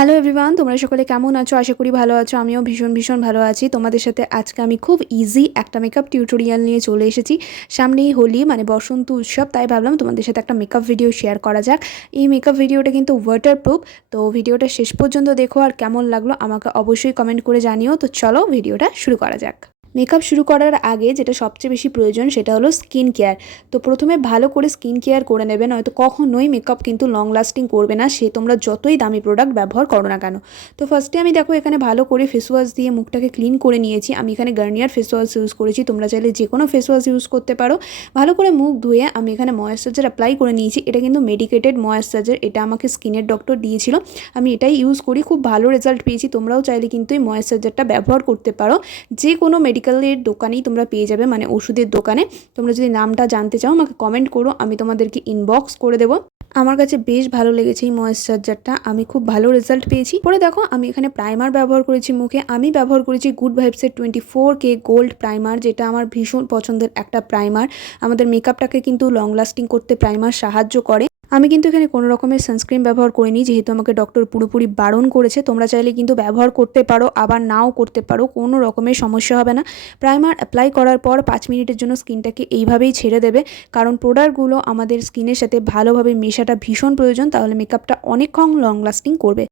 Hello everyone, তোমরা সকলে কেমন আছো? আশা করি ভালো আছো। আমিও ভীষণ ভীষণ ভালো আছি। তোমাদের সাথে আজকে আমি খুব ইজি একটা মেকআপ টিউটোরিয়াল নিয়ে চলে এসেছি। সামনেই হোলি মানে বসন্ত উৎসব, তাই ভাবলাম তোমাদের সাথে একটা মেকআপ ভিডিও শেয়ার করা যাক। এই মেকআপ ভিডিওটা কিন্তু ওয়াটারপ্রুফ। তো ভিডিওটা শেষ পর্যন্ত দেখো, আর কেমন লাগলো আমাকে অবশ্যই কমেন্ট করে জানিও। তো চলো ভিডিওটা শুরু করা যাক। মেকআপ শুরু করার আগে যেটা সবচেয়ে বেশি প্রয়োজন সেটা হলো স্কিন কেয়ার। তো প্রথমে ভালো করে স্কিন কেয়ার করে নেবে, নয়তো কখনোই মেকআপ কিন্তু লং লাস্টিং করবে না, সে তোমরা যতই দামি প্রোডাক্ট ব্যবহার করো না কেন। তো ফার্স্টে আমি দেখো এখানে ভালো করে ফেস ওয়াশ দিয়ে মুখটাকে ক্লিন করে নিয়েছি। আমি এখানে গার্নিয়ার ফেস ওয়াশ ইউজ করেছি, তোমরা চাইলে যে কোনো ফেস ওয়াশ ইউজ করতে পারো। ভালো করে মুখ ধুয়ে আমি এখানে ময়েশ্চারাইজার অ্যাপ্লাই করে নিয়েছি। এটা কিন্তু মেডিকেটেড ময়েশ্চারাইজার, এটা আমাকে স্কিনের ডক্টর দিয়েছিল, আমি এটাই ইউজ করি, খুব ভালো রেজাল্ট পেয়েছি। তোমরাও চাইলে কিন্তু এই ময়েশ্চারাইজারটা ব্যবহার করতে পারো। যে কোনো মেডিকেলের দোকানেই তোমরা পেয়ে যাবে, মানে ওষুধের দোকানে। তোমরা যদি নামটা জানতে চাও আমাকে কমেন্ট করো, আমি তোমাদেরকে ইনবক্স করে দেবো। আমার কাছে বেশ ভালো লেগেছে এই ময়েশ্চারাইজারটা, আমি খুব ভালো রেজাল্ট পেয়েছি। পরে দেখো আমি এখানে প্রাইমার ব্যবহার করেছি মুখে। আমি ব্যবহার করেছি গুড ভাইবসের 24K গোল্ড প্রাইমার, যেটা আমার ভীষণ পছন্দের একটা প্রাইমার। আমাদের মেকআপটাকে কিন্তু লং লাস্টিং করতে প্রাইমার সাহায্য করে। আমি কিন্তু এখানে কোনো রকমের সানস্ক্রিন ব্যবহার করিনি, যেহেতু আমাকে ডক্টর পুরোপুরি বারণ করেছে। তোমরা চাইলে কিন্তু ব্যবহার করতে পারো, আবার নাও করতে পারো, কোনো রকমের সমস্যা হবে না। প্রাইমার অ্যাপ্লাই করার পর 5 মিনিটের জন্য স্কিনটাকে এইভাবেই ছেড়ে দেবে, কারণ প্রোডাক্টগুলো আমাদের স্কিনের সাথে ভালোভাবে মেশাটা ভীষণ প্রয়োজন, তাহলে মেকআপটা অনেকক্ষণ লং লাস্টিং করবে।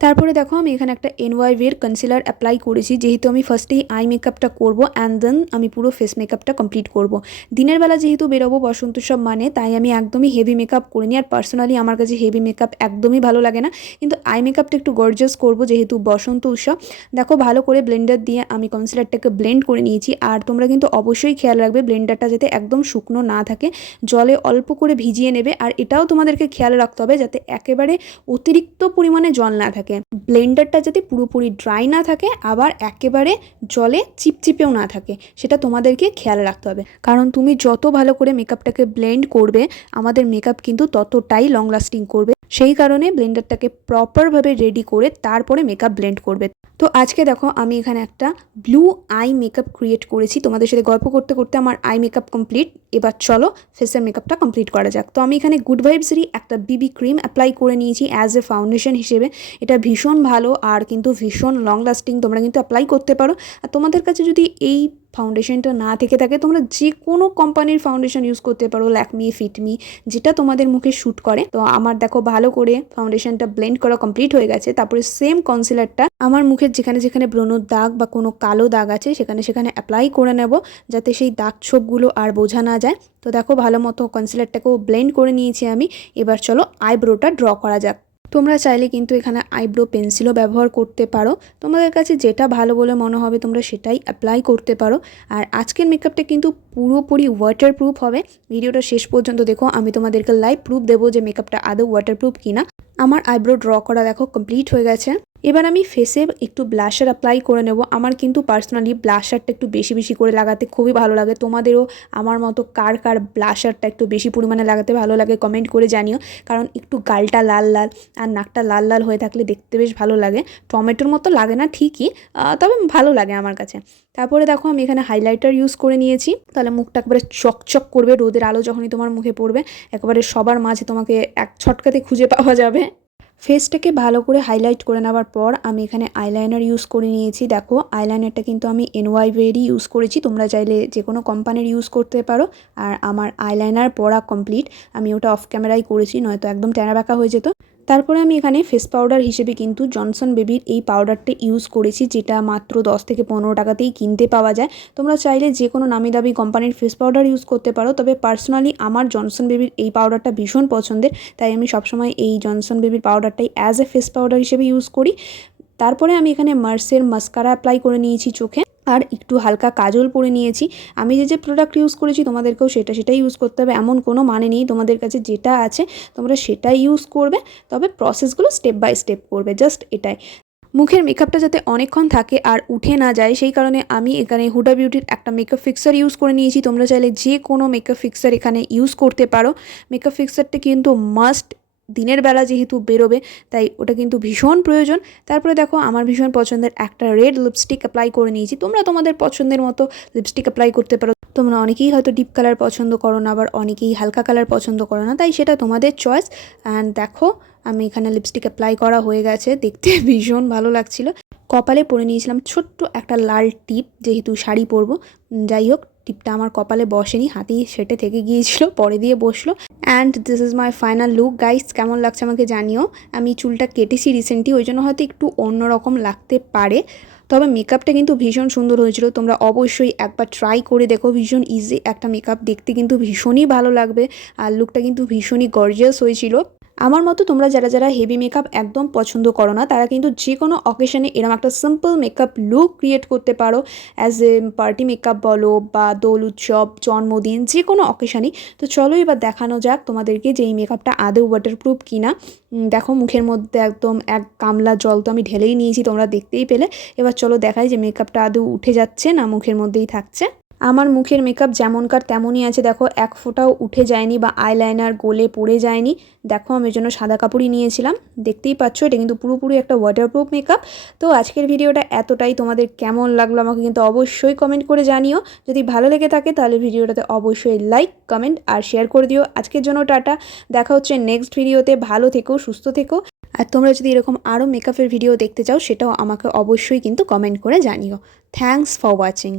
তারপরে দেখো আমি এখানে একটা এনওয়াইভির কনসিলার অ্যাপ্লাই করেছি, যেহেতু আমি ফার্স্টেই আই মেকআপটা করব অ্যান্ড দেন আমি পুরো ফেস মেকআপটা কমপ্লিট করব। দিনের বেলা যেহেতু বেরোবো বসন্ত উৎসব মানে, তাই আমি একদমই হেভি মেকআপ করিনি। আর পার্সোনালি আমার কাছে হেভি মেকআপ একদমই ভালো লাগে না, কিন্তু আই মেকআপটা একটু গর্জাস করব যেহেতু বসন্ত উৎসব। দেখো ভালো করে ব্লেন্ডার দিয়ে আমি কনসিলারটাকে ব্লেন্ড করে নিয়েছি। আর তোমরা কিন্তু অবশ্যই খেয়াল রাখবে ব্লেন্ডারটা যাতে একদম শুকনো না থাকে, জলে অল্প করে ভিজিয়ে নেবে। আর এটাও তোমাদেরকে খেয়াল রাখতে হবে যাতে একেবারে অতিরিক্ত পরিমাণে জল না থাকে, ব্লেন্ডারটা যাতে পুরোপুরি ড্রাই না থাকে, আবার একেবারে জলে চিপচিপেও না থাকে, সেটা তোমাদেরকে খেয়াল রাখতে হবে। কারণ তুমি যত ভালো করে মেকআপটাকে ব্লেন্ড করবে, আমাদের মেকআপ কিন্তু ততটাই লং লাস্টিং করবে। সেই কারণে ব্লেন্ডারটাকে প্রপারভাবে রেডি করে তারপরে মেকআপ ব্লেন্ড করবে। তো আজকে দেখো আমি এখানে একটা ব্লু আই মেকআপ ক্রিয়েট করেছি। তোমাদের সাথে গল্প করতে করতে আমার আই মেকআপ কমপ্লিট। এবার চলো ফেসের মেকআপটা কমপ্লিট করা যাক। তো আমি এখানে গুড ভাইবসেরই একটা বিবি ক্রিম অ্যাপ্লাই করে নিয়েছি অ্যাজ এ ফাউন্ডেশন হিসেবে। এটা ভীষণ ভালো আর কিন্তু ভীষণ লং লাস্টিং, তোমরা কিন্তু অ্যাপ্লাই করতে পারো। আর তোমাদের কাছে যদি এই ফাউন্ডেশনটা না থেকে থাকে, তোমরা যে কোনো কোম্পানির ফাউন্ডেশন ইউজ করতে পারো, ল্যাকমি, ফিটমি, যেটা তোমাদের মুখে শ্যুট করে। তো আমার দেখো ভালো করে ফাউন্ডেশনটা ব্লেন্ড করা কমপ্লিট হয়ে গেছে। তারপরে সেম কনসিলারটা আমার মুখের যেখানে যেখানে ব্রণর দাগ বা কোনো কালো দাগ আছে সেখানে সেখানে অ্যাপ্লাই করে নেব, যাতে সেই দাগ ছোপগুলো আর বোঝা না যায়। তো দেখো ভালো মতো কনসিলারটাকেও ব্লেন্ড করে নিয়েছি আমি। এবার চলো আইব্রোটা ড্র করা যাক। তোমরা চাইলে কিন্তু এখানে আইব্রো পেন্সিলও ব্যবহার করতে পারো, তোমাদের কাছে যেটা ভালো বলে মনে হবে তোমরা সেটাই অ্যাপ্লাই করতে পারো। আর আজকের মেকআপটা কিন্তু পুরোপুরি ওয়াটারপ্রুফ হবে। ভিডিওটা শেষ পর্যন্ত দেখো, আমি তোমাদেরকে লাইভ প্রুফ দেবো যে মেকআপটা আদৌ ওয়াটারপ্রুফ কিনা। আমার আইব্রো ড্র করা দেখো কমপ্লিট হয়ে গেছে। এবার আমি ফেসে একটু ব্লাশার অ্যাপ্লাই করে নেব। আমার কিন্তু পার্সোনালি ব্লাশারটা একটু বেশি বেশি করে লাগাতে খুবই ভালো লাগে। তোমাদেরও আমার মতো কার কার ব্লাশারটা একটু বেশি পরিমাণে লাগাতে ভালো লাগে কমেন্ট করে জানিও, কারণ একটু গালটা লাল লাল আর নাকটা লাল লাল হয়ে থাকলে দেখতে বেশ ভালো লাগে। টমেটোর মতো লাগে না ঠিকই, তবে ভালো লাগে আমার কাছে। তারপরে দেখো আমি এখানে হাইলাইটার ইউজ করে নিয়েছি, তাহলে মুখটা একবারে চকচক করবে। রোদের আলো যখনই তোমার মুখে পড়বে একেবারে সবার মাঝে তোমাকে এক ছটকাতে খুঁজে পাওয়া যাবে। ফেসটাকে ভালো করে হাইলাইট করে নেওয়ার পর আমি এখানে আইলাইনার ইউজ করে নিয়েছি। দেখো আইলাইনারটা কিন্তু আমি এনওয়াইভেরই ইউজ করেছি, তোমরা চাইলে যে কোনো কোম্পানির ইউজ করতে পারো। আর আমার আইলাইনার পরা কমপ্লিট, আমি ওটা অফ ক্যামেরাই করেছি, নয়তো একদম ট্যারা বাঁকা হয়ে যেত। তারপরে আমি এখানে ফেস পাউডার হিসেবে কিন্তু জনসন বেবির এই পাউডারটা ইউজ করেছি, যেটা মাত্র 10 থেকে 15 টাকাতেই কিনতে পাওয়া যায়। তোমরা চাইলে যে কোনো নামি দামি কোম্পানির ফেস পাউডার ইউজ করতে পারো, তবে পার্সোনালি আমার জনসন বেবির এই পাউডারটা ভীষণ পছন্দের, তাই আমি সবসময় এই জনসন বেবির পাউডারটাই অ্যাজ এ ফেস পাউডার হিসেবে ইউজ করি। তারপরে আমি এখানে মার্সের মাস্কারা অ্যাপ্লাই করে নিয়েছি চোখে, আর একটু হালকা কাজল পরে নিয়েছি। আমি যে প্রোডাক্ট ইউজ করেছি তোমাদেরকেও সেটাই ইউজ করতে হবে, এমন কোনো মানে নেই। তোমাদের কাছে যেটা আছে তোমরা সেটাই ইউজ করবে, তবে প্রসেসগুলো স্টেপ বাই স্টেপ করবে, জাস্ট এটাই। মুখের মেকআপটা যাতে অনেকক্ষণ থাকে আর উঠে না যায়, সেই কারণে আমি এখানে হুডা বিউটির একটা মেকআপ ফিক্সার ইউজ করে নিয়েছি। তোমরা চাইলে যে কোনো মেকআপ ফিক্সার এখানে ইউজ করতে পারো। মেকআপ ফিক্সারটা কিন্তু মাস্ট দিনের বেলা যেহেতু বেরোবে তাই ওটা কিন্তু ভীষণ প্রয়োজন। তারপরে দেখো আমার ভীষণ পছন্দের একটা রেড লিপস্টিক অ্যাপ্লাই করে নিয়েছি। তোমরা তোমাদের পছন্দের মতো লিপস্টিক অ্যাপ্লাই করতে পারো। তোমরা অনেকেই হয়তো ডিপ কালার পছন্দ করো না, আবার অনেকেই হালকা কালার পছন্দ করো না, তাই সেটা তোমাদের চয়েস। অ্যান্ড দেখো আমি এখানে লিপস্টিক অ্যাপ্লাই করা হয়ে গেছে, দেখতে ভীষণ ভালো লাগছিল। কপালে পরে নিয়েছিলাম ছোট্ট একটা লাল টিপ, যেহেতু শাড়ি পরবো। যাই হোক, টিপটা আমার কপালে বসেনি, হাতেই সেটে থেকে গিয়েছিল, পরে দিয়ে বসলো। And this is my final look guys. কেমন লাগছে আমাকে জানিও। আমি চুলটা কেটেছি রিসেন্টলি, ওই জন্য হয়তো একটু অন্যরকম লাগতে পারে, তবে মেকআপটা কিন্তু ভীষণ সুন্দর হয়েছিল। তোমরা অবশ্যই একবার ট্রাই করে দেখো, ভীষণ ইজি একটা মেকআপ, দেখতে কিন্তু ভীষণই ভালো লাগবে। আর লুকটা কিন্তু ভীষণই গর্জিয়াস হয়েছিল। আমার মতো তোমরা যারা যারা হেভি মেকআপ একদম পছন্দ করো না, তারা কিন্তু যে কোনো অকেশনে এরকম একটা সিম্পল মেকআপ লুক ক্রিয়েট করতে পারো। অ্যাজ এ পার্টি মেকআপ বলো বা দোল উৎসব, জন্মদিন, যে কোনো অকেশানেই। তো চলো এবার দেখানো যাক তোমাদেরকে যে এই মেকআপটা আদৌ ওয়াটারপ্রুফ কিনা। দেখো মুখের মধ্যে একদম এক গামলা জল তো আমি ঢেলেই নিয়েছি, তোমরা দেখতেই পেলে। এবার চলো দেখাই যে মেকআপটা আদৌ উঠে যাচ্ছে না মুখের মধ্যেই থাকছে। আমার মুখের মেকআপ যেমনকার তেমনই আছে, দেখো এক ফোঁটাও উঠে যায়নি বা আইলাইনার গলে পড়ে যায়নি। দেখো আমি এর জন্য সাদা কাপড়ই নিয়েছিলাম, দেখতেই পাচ্ছ এটা কিন্তু পুরোপুরি একটা ওয়াটারপ্রুফ মেকআপ। তো আজকের ভিডিওটা এতটাই, তোমাদের কেমন লাগলো আমাকে কিন্তু অবশ্যই কমেন্ট করে জানিও। যদি ভালো লেগে থাকে তাহলে ভিডিওটাতে অবশ্যই লাইক, কমেন্ট আর শেয়ার করে দিও। আজকের জন্য টাটা, দেখা হচ্ছে নেক্সট ভিডিওতে। ভালো থেকো, সুস্থ থেকো। আর তোমরা যদি এরকম আরও মেকআপের ভিডিও দেখতে চাও সেটাও আমাকে অবশ্যই কিন্তু কমেন্ট করে জানিও। Thanks for watching.